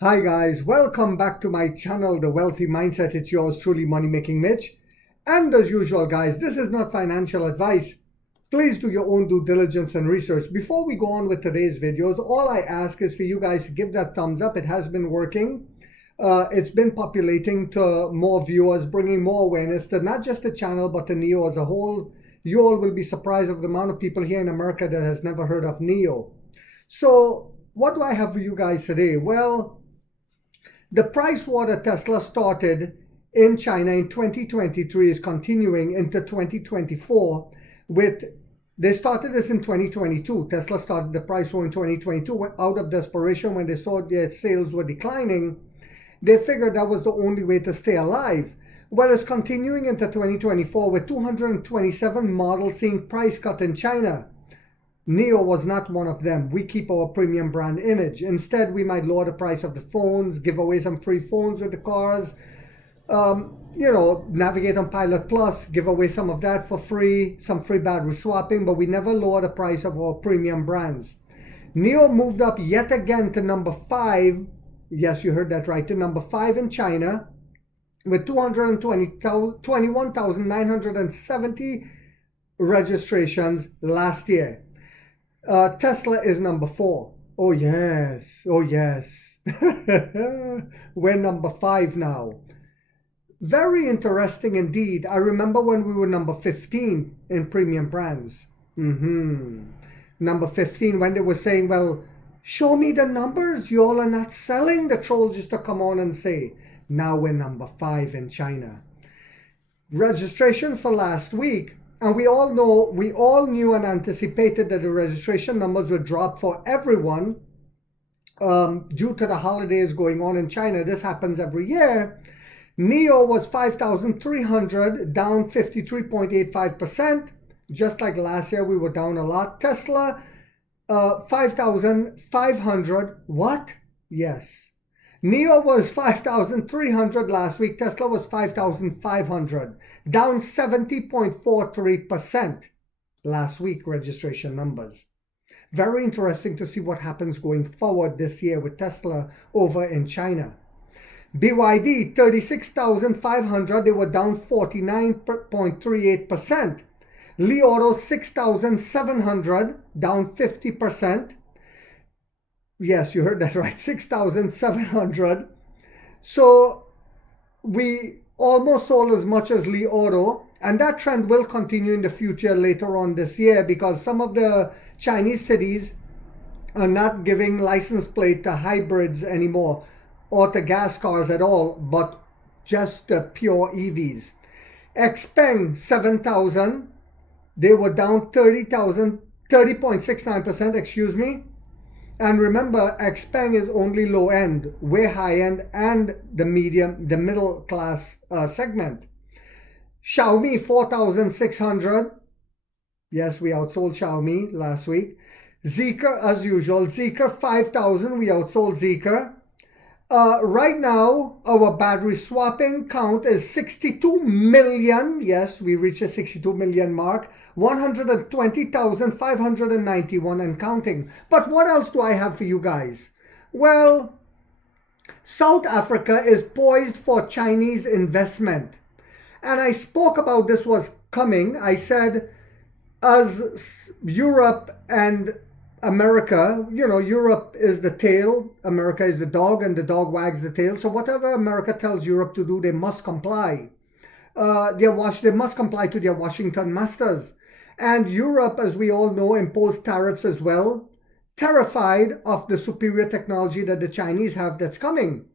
Hi guys, welcome back to my channel, The Wealthy Mindset. It's yours truly, Money Making Mitch. And as usual guys, this is not financial advice. Please do your own due diligence and research. Before we go on with today's videos, all I ask is for you guys to give that thumbs up. It has been working. It's been populating to more viewers, bringing more awareness to not just the channel, but to NIO as a whole. You all will be surprised of the amount of people here in America that has never heard of NIO. So what do I have for you guys today? Well, the price war that Tesla started in China in 2023 is continuing into 2024 they started this in 2022. Tesla started the price war in 2022 out of desperation when they saw their sales were declining. They figured that was the only way to stay alive. Well, it's continuing into 2024 with 227 models seeing price cut in China. NIO was not one of them. We keep our premium brand image. Instead, we might lower the price of the phones, give away some free phones with the cars, navigate on Pilot Plus, give away some of that for free, some free battery swapping, but we never lower the price of our premium brands. NIO moved up yet again to number 5. Yes, you heard that right, to number 5 in China with 21,970 registrations last year. Tesla is number 4. Oh yes, oh yes. We're number 5 now. Very interesting indeed. I remember when we were number 15 in premium brands. Number 15 when they were saying, well, show me the numbers. You all are not selling. The trolls used to come on and say. Now we're number 5 in China. Registrations for last week. And we all knew and anticipated that the registration numbers would drop for everyone due to the holidays going on in China. This happens every year. NIO was 5,300, down 53.85%. Just like last year, we were down a lot. Tesla, 5,500. What? Yes. NIO was 5,300 last week. Tesla was 5,500, down 70.43% last week registration numbers. Very interesting to see what happens going forward this year with Tesla over in China. BYD, 36,500. They were down 49.38%. Li Auto, 6,700, down 50%. Yes, you heard that right, 6,700. So we almost sold as much as Li Auto, and that trend will continue in the future later on this year because some of the Chinese cities are not giving license plate to hybrids anymore or to gas cars at all, but just pure EVs. Xpeng, 7,000. They were down 30.69%, excuse me. And remember, Xpeng is only low end. We're high end and the middle class segment. Xiaomi, 4,600. Yes, we outsold Xiaomi last week. Zeekr, as usual. Zeekr, 5,000. We outsold Zeekr. Right now, our battery swapping count is 62 million. Yes, we reached a 62 million mark. 120,591 and counting. But what else do I have for you guys? Well, South Africa is poised for Chinese investment. And I spoke about this was coming. I said, as Europe and America, Europe is the tail, America is the dog, and the dog wags the tail. So whatever America tells Europe to do, they must comply. They must comply to their Washington masters. And Europe, as we all know, imposed tariffs as well, terrified of the superior technology that the Chinese have that's coming.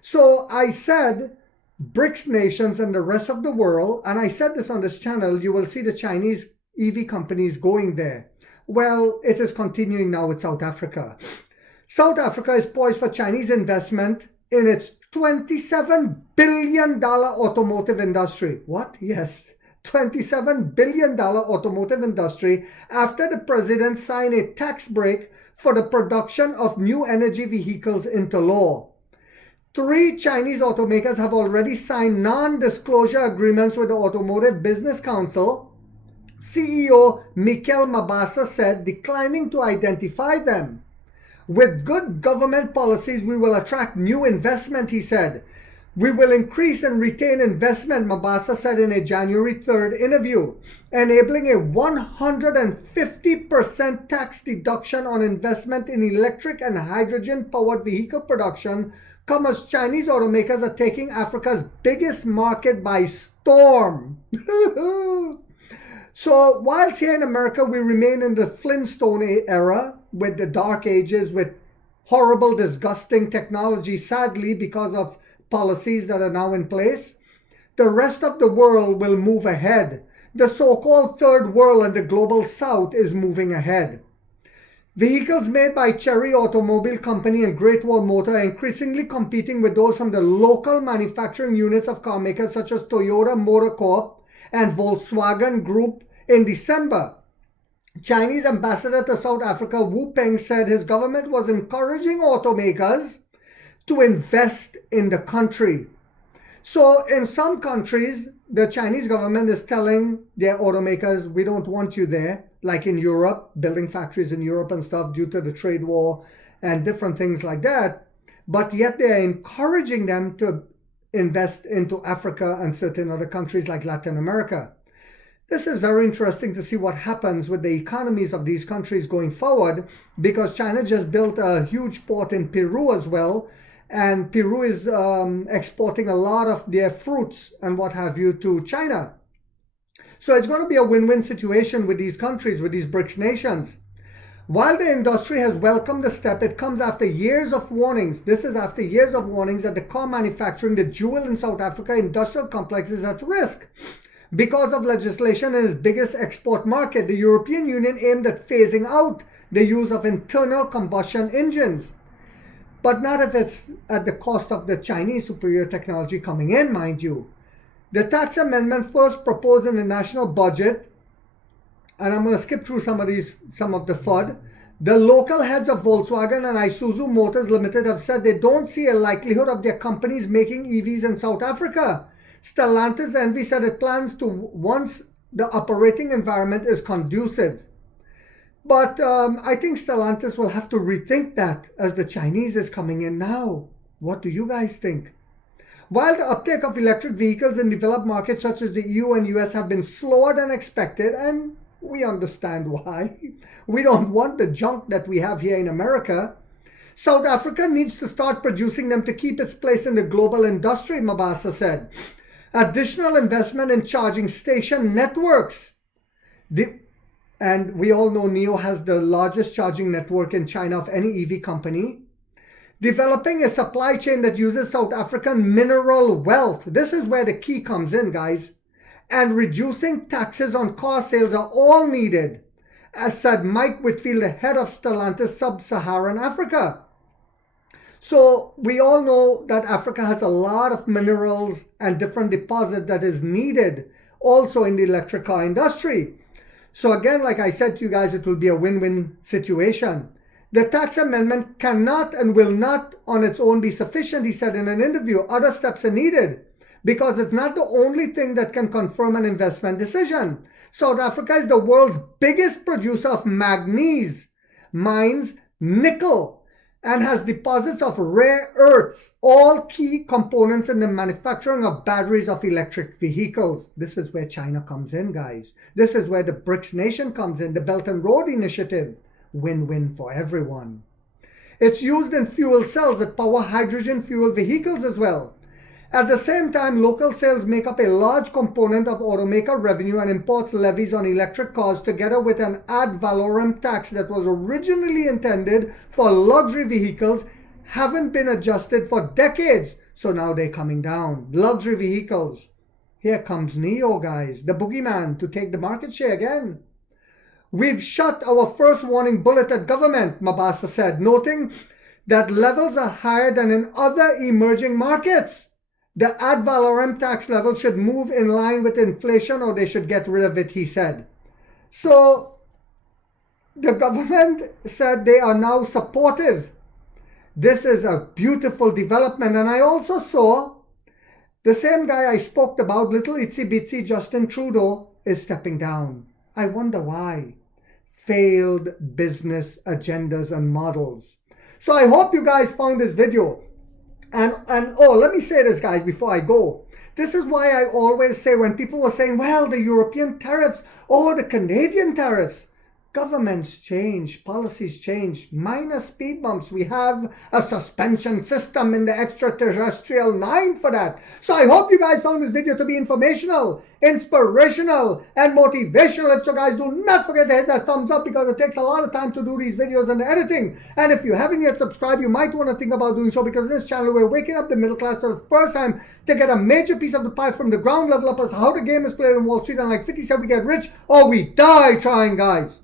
So I said, BRICS nations and the rest of the world, and I said this on this channel, you will see the Chinese EV companies going there. Well, it is continuing now with South Africa. South Africa is poised for Chinese investment in its $27 billion automotive industry. What? Yes, $27 billion automotive industry after the president signed a tax break for the production of new energy vehicles into law. 3 Chinese automakers have already signed non-disclosure agreements with the Automotive Business Council. CEO Mikel Mabasa said, declining to identify them. With good government policies, we will attract new investment, he said. We will increase and retain investment, Mabasa said in a January 3rd interview, enabling a 150% tax deduction on investment in electric and hydrogen-powered vehicle production, come as Chinese automakers are taking Africa's biggest market by storm. So whilst here in America we remain in the Flintstone era, with the dark ages, with horrible, disgusting technology, sadly because of policies that are now in place, the rest of the world will move ahead. The so-called third world and the global south is moving ahead. Vehicles made by Chery Automobile Company and Great Wall Motor are increasingly competing with those from the local manufacturing units of car makers such as Toyota Motor Corp and Volkswagen Group. In December, Chinese ambassador to South Africa Wu Peng said his government was encouraging automakers to invest in the country. So in some countries, the Chinese government is telling their automakers, we don't want you there, like in Europe, building factories in Europe and stuff due to the trade war and different things like that. But yet they're encouraging them to invest into Africa and certain other countries like Latin America. This is very interesting to see what happens with the economies of these countries going forward, because China just built a huge port in Peru as well, and Peru is exporting a lot of their fruits and what have you to China. So it's going to be a win-win situation with these countries, with these BRICS nations. While the industry has welcomed the step, it comes after years of warnings. This is after years of warnings that the car manufacturing, the jewel in South Africa industrial complex, is at risk. Because of legislation in its biggest export market, the European Union aimed at phasing out the use of internal combustion engines. But not if it's at the cost of the Chinese superior technology coming in, mind you. The tax amendment first proposed in the national budget, and I'm going to skip through some of the FUD. The local heads of Volkswagen and Isuzu Motors Limited have said they don't see a likelihood of their companies making EVs in South Africa. Stellantis Envy said it plans to once the operating environment is conducive. But I think Stellantis will have to rethink that as the Chinese is coming in now. What do you guys think? While the uptake of electric vehicles in developed markets such as the EU and US have been slower than expected, and we understand why. We don't want the junk that we have here in America. South Africa needs to start producing them to keep its place in the global industry, Mabasa said. Additional investment in charging station networks. And we all know NIO has the largest charging network in China of any EV company. Developing a supply chain that uses South African mineral wealth. This is where the key comes in, guys. And reducing taxes on car sales are all needed, as said Mike Whitfield, the head of Stellantis Sub-Saharan Africa. So we all know that Africa has a lot of minerals and different deposits that is needed also in the electric car industry. So again, like I said to you guys, it will be a win-win situation. The tax amendment cannot and will not on its own be sufficient, he said in an interview. Other steps are needed because it's not the only thing that can confirm an investment decision. South Africa is the world's biggest producer of manganese, mines nickel, and has deposits of rare earths, all key components in the manufacturing of batteries of electric vehicles. This is where China comes in, guys. This is where the BRICS nation comes in, the Belt and Road Initiative. Win-win for everyone. It's used in fuel cells that power hydrogen fuel vehicles as well. At the same time, local sales make up a large component of automaker revenue, and imports levies on electric cars together with an ad valorem tax that was originally intended for luxury vehicles haven't been adjusted for decades. So now they're coming down. Luxury vehicles. Here comes NIO, guys, the boogeyman, to take the market share again. We've shot our first warning bullet at government, Mabasa said, noting that levels are higher than in other emerging markets. The ad valorem tax level should move in line with inflation or they should get rid of it, he said. So the government said they are now supportive. This is a beautiful development. And I also saw the same guy I spoke about, little itsy bitsy Justin Trudeau, is stepping down. I wonder why. Failed business agendas and models. So I hope you guys found this video. And oh, let me say this, guys, before I go. This is why I always say when people were saying, well, the European tariffs or the Canadian tariffs, governments change, policies change. Minor speed bumps. We have a suspension system in the extraterrestrial 9 for that. So I hope you guys found this video to be informational, inspirational, and motivational. If so, guys, do not forget to hit that thumbs up because it takes a lot of time to do these videos and the editing. And if you haven't yet subscribed, you might want to think about doing so because this channel, we're waking up the middle class for the first time to get a major piece of the pie from the ground level up as how the game is played on Wall Street. And like 50 said, we get rich or we die trying, guys.